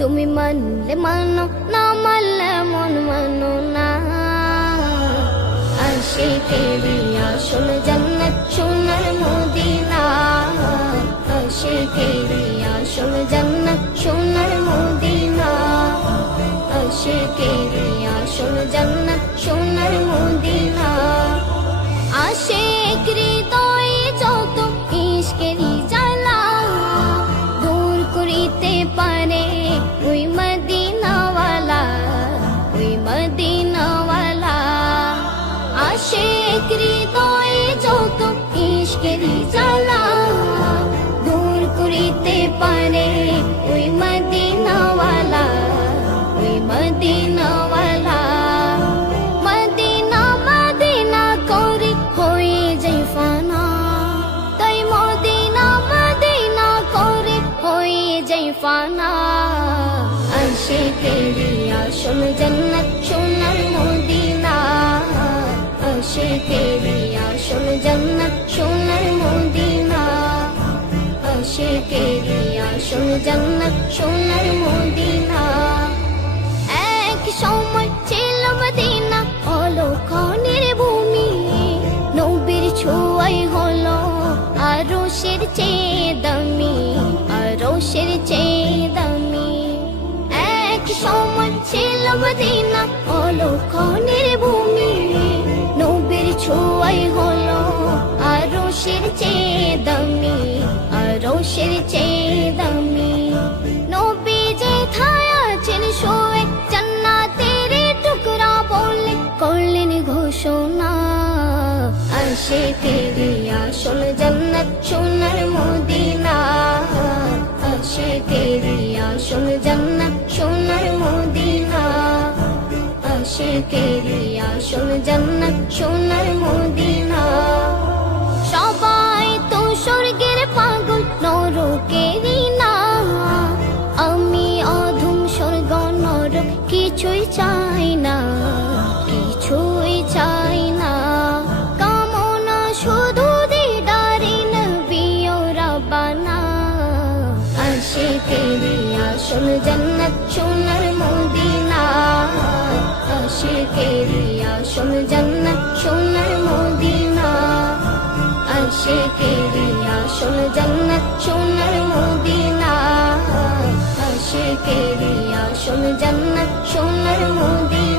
তুমি মানলে মানো, না মানলে মন মানো না। আশিকেরি আসল জান্নাত সোনার মদিনা, আশিকেরি আসল জান্নাত সোনার মদিনা, আশিকেরি আসল জান্নাত সোনার মদিনা। আশিক হৃদয়ে যত ইশকেরি জ্বালা দূর করিতে পারে ওই মদিনাওয়ালা, ওই মদিনাওয়ালা। আশিক হৃদয়ে যত ইশকেরি জ্বালা দূর করিতে পারে ওই মদিনাওয়ালা, ওই মদিনাওয়ালা। মদিনা মদিনা করে হয়ে যাই ফানা, তাই মদিনা মদিনা করে হয়ে যাই ফানা। আশিকেরি আসল জান্নাত সোনার মদিনা, আশিকেরি আসল জান্নাত সোনার মদিনা, আশিকেরি আসল জান্নাত সোনার মদিনা। এক সময় ছিল মদিনা অলক্ষণের ভূমি, নবীর ছোঁয়ায় হলো আরশের চেয়ে দামি, আরশের চেয়ে দামি। এক সময় ছিল মদিনা অলক্ষণের ভূমি, নবীর ছোঁয়ায় হলো আরশের চেয়ে দামি, আরশের চেয়ে দামি। নবী যেথায় আছেন শোয়ে জান্নাতের টুকরা বলে করলেন ঘোষণা। আশিকেরি আসল জান্নাত সোনার মদিনা, আশিকেরি আসল জান্নাত সোনার মদিনা, আশিকেরি আসল জান্নাত সোনার মদিনা। সবাই তো স্বর্গের পাগল নরকেরই না, আমি অধম স্বর্গ নরক কিছুই চাই না, কিছুই চাই না। কামনা শুধু দিদারে নবী ও রাব্বানা। আশিকেরি আসল জান্নাত সোনার মদিনা, আশিকেরি আসল জান্নাত সোনার মদিনা, আশিকেরি আসল জান্নাত সোনার মদিনা, আশিকেরি আসল জান্নাত সোনার মদিনা।